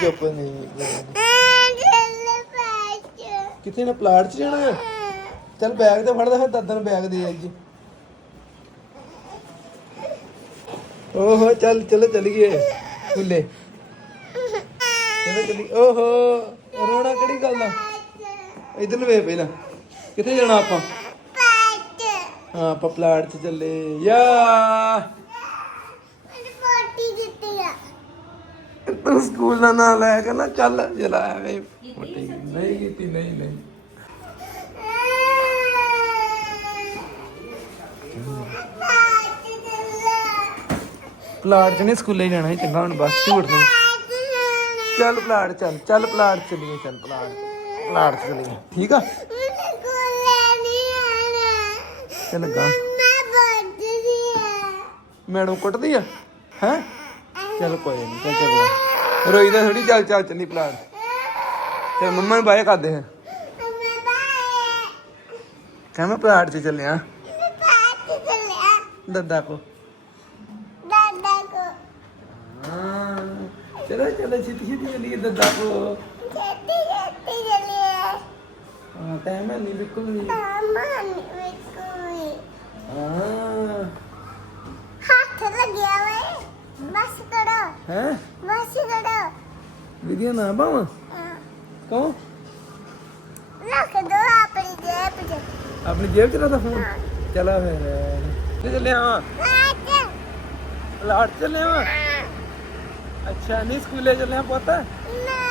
ਚੁੱਪ ਨਹੀਂ ਕਿੱਥੇ ਨਾ? ਪਲਾਟ 'ਚ ਜਾਣਾ ਹੈ? ਚੱਲ ਬੈਗ ਤੇ ਫੜਦਾ ਫਿਰ ਦਾਦਾ ਨੂੰ ਬੈਗ ਦੇ ਆਈਏ ਓਹੋ ਚੱਲ ਚਲੋ ਚਲੀਏ ਸਕੂਲੇ ਚਲੋ ਚਲੀ ਓਹੋ ਰੋਣਾ ਕਿਹੜੀ ਗੱਲ ਦਾ ਇਧਰ ਨੂੰ ਵੇਖ ਪਹਿਲਾਂ। ਕਿੱਥੇ ਜਾਣਾ ਆਪਾਂ? ਹਾਂ ਆਪਾਂ ਪਲਾਟ 'ਚ ਚੱਲੇ। ਯਾ! ਤੂੰ ਸਕੂਲ ਦਾ ਨਾਂ ਲੈ ਕੇ ਨਾ ਚੱਲ ਜਲਾ ਐਵੇਂ ਮੋਟੀ ਨਹੀਂ ਕੀਤੀ ਨਹੀਂ ਨਹੀਂ। ਪਲਾਟ 'ਚ ਨਹੀਂ ਸਕੂਲੇ ਜਾਣਾ ਸੀ ਚੰਗਾ ਹੁਣ ਬਸ ਝੂਠ ਨਹੀਂ। ਚੱਲ ਪਲਾਟ ਚੱਲ ਚੱਲ ਪਲਾਟ ਚੱਲੀਏ ਚੱਲ ਪਲਾਟ ਪਲਾਟ 'ਚ ਚੱਲੀਏ। ਠੀਕ ਆ? ਚੱਲ ਗਾ। ਮੈਡਮ ਕੁੱਟਦੀ ਆ ਹੈ? ਚੱਲ ਕੋਈ ਨਹੀਂ ਚੱਲ ਚੱਲ ਰੋਈਦਾ ਥੋੜੀ ਚੱਲ ਚੱਲ ਚੱਲੀ ਪਲਾਟ। ਤੇ ਮੰਮਾ ਨੂੰ ਬਾਏ ਕਰਦੇ ਹਾਂ ਕਹਿੰਦਾ ਪਲਾਟ 'ਚ ਚੱਲਿਆ। ਦੱਦਾ ਕੋ। ਹਾਂ। ਚਲੋ ਚਲੋ ਛੇਤੀ ਛੇਤੀ ਚੱਲੀਏ ਦੱਦਾ ਕੋ। ਹਾਂ ਟਾਈਮ ਹੈ ਨਹੀਂ ਬਿਲਕੁਲ ਵੀ ਹਾਂ। ਹੱਥ ਲੱਗਿਆ ਵੇ। ਬਸ ਕਰੋ ਹੈ? ਬਸ ਕਰੋ ਵੀਡੀਓ ਨਾ ਬਾਵਾ ਕੌਣ ਰੱਖ ਦੋ ਆਪਣੀ ਜੇਬ 'ਚ। ਆਪਣੀ ਜੇਬ 'ਚ ਰੱਖਦਾ ਫੋਨ? ਚਲਾ ਫਿਰ। ਤੇ ਚੱਲਿਆ ਵਾਂ ਅੱਜ ਪਲਾਟ ਚੱਲਿਆ ਵਾਂ ਅੱਛਾ ਨਹੀਂ ਸਕੂਲੇ ਚੱਲਿਆ ਪੁੱਤ? ਨਹੀਂ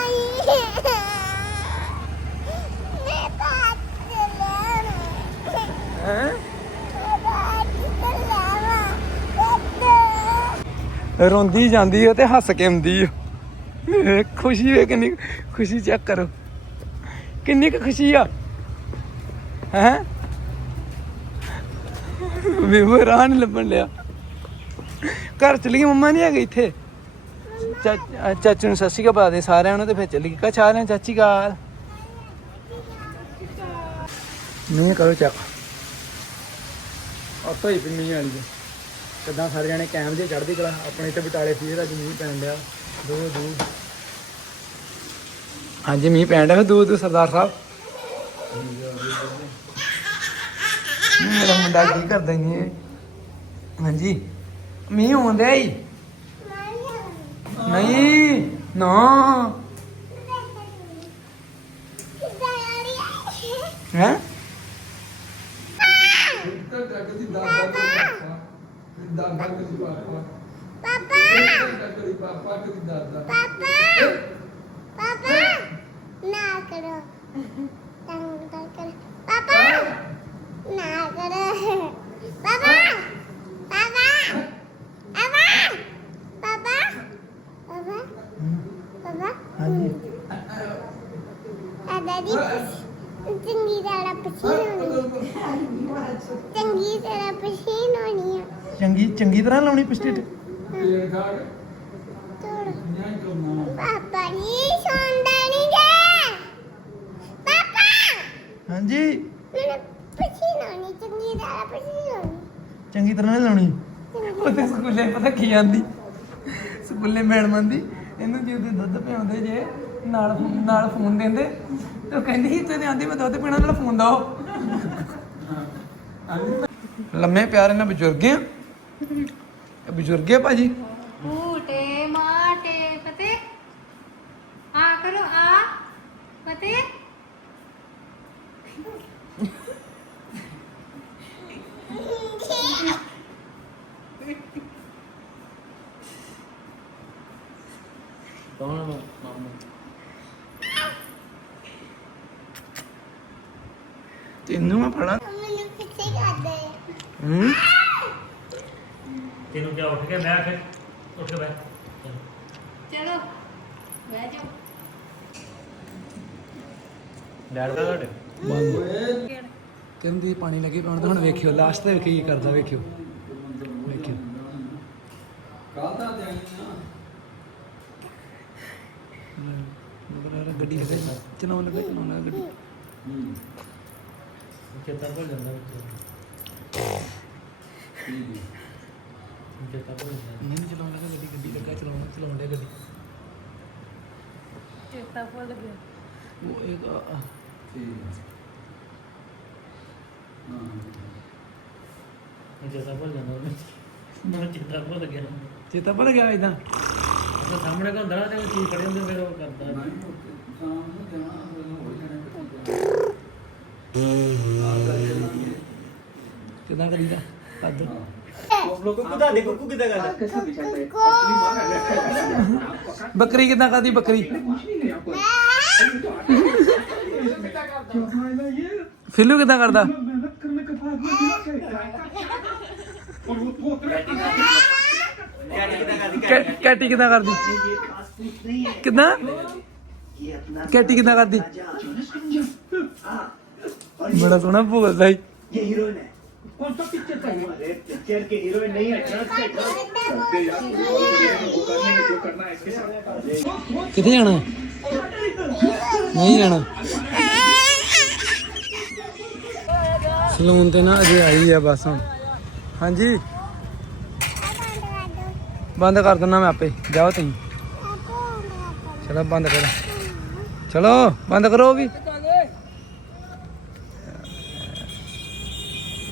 ਰੋਂਦੀ ਜਾਂਦੀ ਹੈ ਤੇ ਹੱਸ ਕੇ ਆਉਂਦੀ ਹੈ ਖੁਸ਼ੀ ਵੇ ਕਿੰਨੀ ਖੁਸ਼ੀ ਚੈੱਕ ਕਰੋ। ਕਿੰਨੀ ਕੁ ਖੁਸ਼ੀ ਆ। ਹੈ? ਵਿਵਰਾਂ ਲੱਭਣ ਲਿਆ ਘਰ ਚਲੀ ਗਈ, ਮੰਮਾ ਨਹੀਂ ਹੈਗੇ ਇੱਥੇ? ਚਾ- ਚਾਚੂ ਨੂੰ ਸਤਿ ਸ਼੍ਰੀ ਅਕਾਲ ਬੁਲਾ ਦੇ ਸਾਰਿਆਂ ਨੂੰ ਤੇ ਫਿਰ ਚਲੀ ਗਈ। ਕਾ ਸਾਰਿਆਂ ਚਾਚੀ ਕਾਲ? ਨਹੀਂ ਕਰੋ ਚੱਕ। ਆਟੋ ਹੀ ਪਿੰਨੀ ਵਾਲੀ। ਕਿੱਦਾਂ ਸਾਰੇ ਜਾਣੇ ਕੈਮ ਜੇ ਚੜ੍ਹਦੀ ਕਲਾ ਆਪਣੇ ਤੇ ਬਟਾਲੇ ਫੇਰ ਅੱਜ ਮੀਂਹ ਪੈਣ ਡਿਆ। ਦੋ ਦੋ ਹਾਂਜੀ ਮੀਂਹ ਪੈਣ ਡਿਆ ਦੋ ਦੋ ਸਰਦਾਰ ਸਾਹਿਬ। ਮੇਰਾ ਮੁੰਡਾ ਕੀ ਕਰਦਾ ਨਹੀਂ ਹਾਂਜੀ। ਮੀਂਹ ਆਉਂਦਾ ਹੀ ਨਹੀਂ। ਨਾ। ਹੈ? ਪਾਪਾ ਪਾਪਾ ਪਾਪਾ ਨਾ ਕਰੋ ਤੰਗ ਤਾਂ ਕਰ ਪਾਪਾ ਨਾ ਕਰੋ ਪਾਪਾ ਪਾਪਾ ਪਾਪਾ ਪਾਪਾ ਪਾਪਾ ਪਾਪਾ ਹਾਂਜੀ ਆ ਦਾਦੀ ਚੰਗੀ ਤਰ੍ਹਾਂ ਪਸੀਨ ਹੋਣੀ ਚੰਗੀ ਤਰ੍ਹਾਂ ਪਸੀਨ ਹੋਣੀ ਆ। ਚੰਗੀ ਚੰਗੀ ਤਰ੍ਹਾਂ ਲਾਉਣੀ ਪਿਸਟੇਟ? ਤੋੜ ਪਾਪਾ ਨਹੀਂ ਸੌਂਦਾ ਨਹੀਂ ਗਾ ਪਾਪਾ ਹਾਂਜੀ। ਮੈਨੂੰ ਪਸੀਨ ਹੋਣੀ ਚੰਗੀ ਤਰ੍ਹਾਂ ਪਸੀਨ ਹੋਣੀ ਚੰਗੀ ਤਰ੍ਹਾਂ ਨਹੀਂ ਲਾਉਣੀ। ਉਹ ਤੇ ਸਕੂਲੇ ਪਤਾ ਕੀ ਆਂਦੀ? ਸਕੂਲੇ ਮੈਡਮ ਆਂਦੀ ਇਹਨੂੰ ਜੇ ਉਹਦੇ ਦੁੱਧ ਪਿਆਉਂਦੇ ਜੇ ਨਾਲ ਨਾਲ ਫੋਨ ਦਿੰਦੇ ਤੇ ਕਹਿੰਦੀ ਸੀ ਤੇ ਆਂਦੀ ਮੈਂ ਦੁੱਧ ਪੀਣਾ ਨਾਲ ਫੋਨ ਦੋ ਲੰਮੇ ਪਿਆਰੇ ਨਾਲ ਬਜ਼ੁਰਗ। ਆ ਇਹ ਬਜ਼ੁਰਗ ਆ ਭਾਜੀ? ਊਟੇ ਮਾਟੇ ਪਤੇ ਆ ਕਰੋ ਆ ਪਤੇ ਤੈਨੂੰ ਮੈਂ ਫੜਾ। ਮੈਨੂੰ ਕਿੱਥੇ ਕਰਦੇ ਹੂੰ ਤੈਨੂੰ ਕਿਹਾ ਉੱਠ ਕੇ ਬੈਠ ਫਿਰ ਉੱਠ ਕੇ ਬੈਠ ਚਲੋ ਬਹਿ ਜਾਓ। ਡੈਡ ਦਾ ਤੁਹਾਡੇ? ਕਹਿੰਦੀ ਪਾਣੀ ਲੱਗੇ ਪਾਉਣ ਤਾਂ ਹੁਣ ਵੇਖਿਓ ਲਾਸਟ ਤੇ ਕੀ ਕਰਦਾ ਵੇਖਿਓ। ਵੇਖਿਓ। ਕੱਲ ਦਾ ਗੱਡੀ ਲੱਗਾ ਚਲਾਉਣ ਲੱਗਾ ਚਲਾਉਣ ਲੱਗਾ ਗੱਡੀ। ਚੇਤਾ ਭੁੱਲ ਜਾਂਦਾ ਵਿੱਚ। ਚੇਤਾ ਭੁੱਲ ਜਾਂਦਾ। ਨਹੀਂ ਨਹੀਂ ਚਲਾਉਣ ਲੱਗਾ ਗੱਡੀ ਗੱਡੀ ਲੱਗਾ ਚਲਾਉਣ ਚਲਾਉਣ ਡਿਆ ਗੱਡੀ? ਚੇਤਾ ਭੁੱਲ ਗਿਆ। ਉਹ ਇੱਕ ਆ- ਚੇਤਾ ਭੁੱਲ ਜਾਂਦਾ ਉਹਨੂੰ। ਮੈਨੂੰ ਚੇਤਾ ਭੁੱਲ ਗਿਆ। ਚੇਤਾ ਭੁੱਲ ਗਿਆ ਇਦਾਂ ਉਹ ਸਾਹਮਣੇ ਕੋ ਹੁੰਦਾ ਨਾ ਤੇ ਚੀਜ਼ ਖੜੇ ਹੁੰਦੇ ਫਿਰ ਉਹ ਕਰਦਾ। ਕਿਦਾਂ ਕਰੀਦਾ? ਕੱਦ ਬੱਕਰੀ ਕਿਦਾਂ ਕਰਦੀ ਬੱਕਰੀ? ਫਿਲੂ ਕਿਦਾਂ ਕਰਦਾ? ਕੈਟੀ ਕਿਦਾਂ ਕਰਦੀ? ਕਿਦਾਂ? ਕੈਟੀ ਕਿਦਾਂ ਕਰਦੀ? ਬੜਾ ਸੋਹਣਾ ਬੋਲਦਾ ਹੀ ਇਹ ਹੀਰੋਇਨ ਹੈ कौन सा पिक्चर था ये पिक्चर के हीरोइन नहीं है ट्रस्ट है जो करना है इसके साथ ਕਿੱਥੇ ਜਾਣਾ ਨਹੀਂ ਜਾਣਾ ਸਲੂਨ ਤੇ ਨਾ ਅਜੇ ਆਈ ਆ ਬਸ ਹੁਣ ਹਾਂਜੀ ਬੰਦ ਕਰ ਦਿੰਦਾ ਮੈਂ ਆਪੇ ਜਾਓ ਤੁਸੀਂ ਚਲੋ ਬੰਦ ਕਰੋ ਚਲੋ ਬੰਦ ਕਰੋ ਵੀ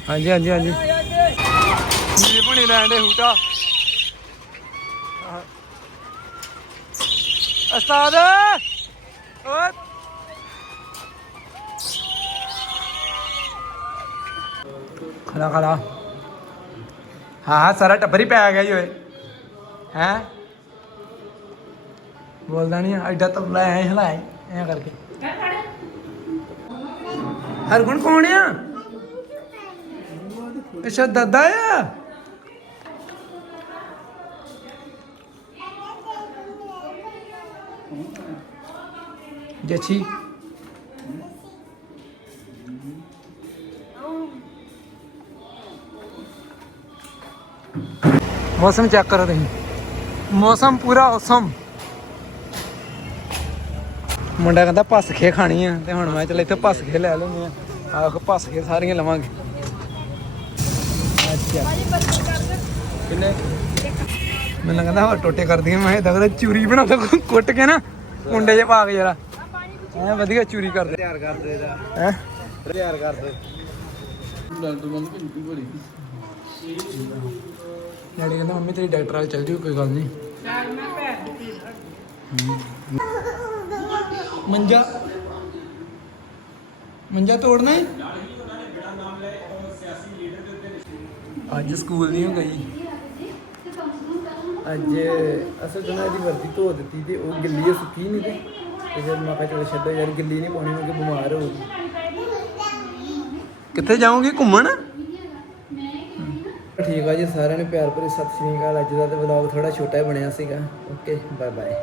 ਹਾਂਜੀ ਹਾਂਜੀ ਹਾਂਜੀ। ਜੀ ਬਣੀ ਲੈਣ ਦੇ ਹੂਟਾ। ਉਸਤਾਦ! ਓਏ! ਖਲਾ ਖਲਾ ਹਾਂ ਹਾਂ ਸਾਰਾ ਟੱਬਰ ਹੀ ਪੈ ਗਿਆ ਜੀ ਓਏ। ਹੈ? ਬੋਲਦਾ ਨਹੀਂ ਐਡਾ ਤਬਲਾ ਐ ਹਿਲਾਏ ਐ ਕਰਕੇ। ਹਰਗੁਣ ਕੌਣ ਆ? ਅੱਛਾ, ਦਾਦਾ ਆ? ਜੱਛੀ ਮੌਸਮ ਚੈੱਕ ਕਰੋ ਤੁਸੀਂ। ਮੌਸਮ ਪੂਰਾ ਔਸਮ ਮੁੰਡਾ ਕਹਿੰਦਾ, ਭੱਸ ਖੇ ਖਾਣੀ ਆ, ਤੇ ਹੁਣ ਮੈਂ ਚੱਲ ਇੱਥੇ ਭੱਸ ਖੇ ਲੈ ਲੈਂਦੇ ਆ। ਆਖ ਭੱਸ ਕੇ ਸਾਰੀਆਂ ਲਵਾਂਗੇ। ਅੱਛਾ। ਕਿੰਨੇ? ਮੈਨੂੰ ਕਹਿੰਦਾ ਹੋਰ ਟੋਟੇ ਕਰਦੀਆਂ ਮੈਂ ਇਹਦਾ ਚੂਰੀ ਬਣਾ ਕੁੱਟ ਕੇ ਨਾ ਕੁੰਡੇ 'ਚ ਪਾ ਕੇ ਜਰਾ। ਐ ਵਧੀਆ ਚੂਰੀ ਕਰਦੇ। ਤਿਆਰ ਕਰਦੇ ਦਾ ਹੈ? ਤਿਆਰ ਕਰਦੇ ਡਾਕਟਰ ਬੰਦ ਕਿੰਨੀ ਬੜੀ ਡੈਡੀ ਕਹਿੰਦਾ ਮੰਮੀ ਤੇਰੀ ਡਾਕਟਰ ਵਾਲ ਚੱਲ ਜੂ ਕੋਈ ਗੱਲ ਨਹੀਂ। ਮੰਜਾ। ਮੰਜਾ ਤੋੜਨਾ ਹੈ ਅੱਜ ਸਕੂਲ ਨਹੀਂ ਗਈ ਅੱਜ ਅਸਲ ਜਨਾ ਦੀ ਵਰਦੀ ਧੋ ਦਿੱਤੀ ਤੇ ਉਹ ਗਿੱਲੀ ਹੈ, ਸੁੱਕੀ ਨਹੀਂ ਤੇ ਤੇ ਫਿਰ ਮੈਂ ਕਿਹਾ ਚਲੋ ਛੱਡੋ ਯਾਰ ਗਿੱਲੀ ਨਹੀਂ ਪਾਉਣੀ ਮੈਂ ਕਿ ਬਿਮਾਰ ਹੋਊਗੀ ਕਿੱਥੇ ਜਾਓਗੇ? ਘੁੰਮਣ? ਠੀਕ ਆ ਜੀ ਸਾਰਿਆਂ ਨੇ ਪਿਆਰ ਭਰੀ ਸਤਿ ਸ਼੍ਰੀ ਅਕਾਲ। ਅੱਜ ਦਾ ਤੇ ਵਲੌਗ ਥੋੜਾ ਛੋਟਾ ਹੀ ਬਣਿਆ ਸੀਗਾ। Okay bye bye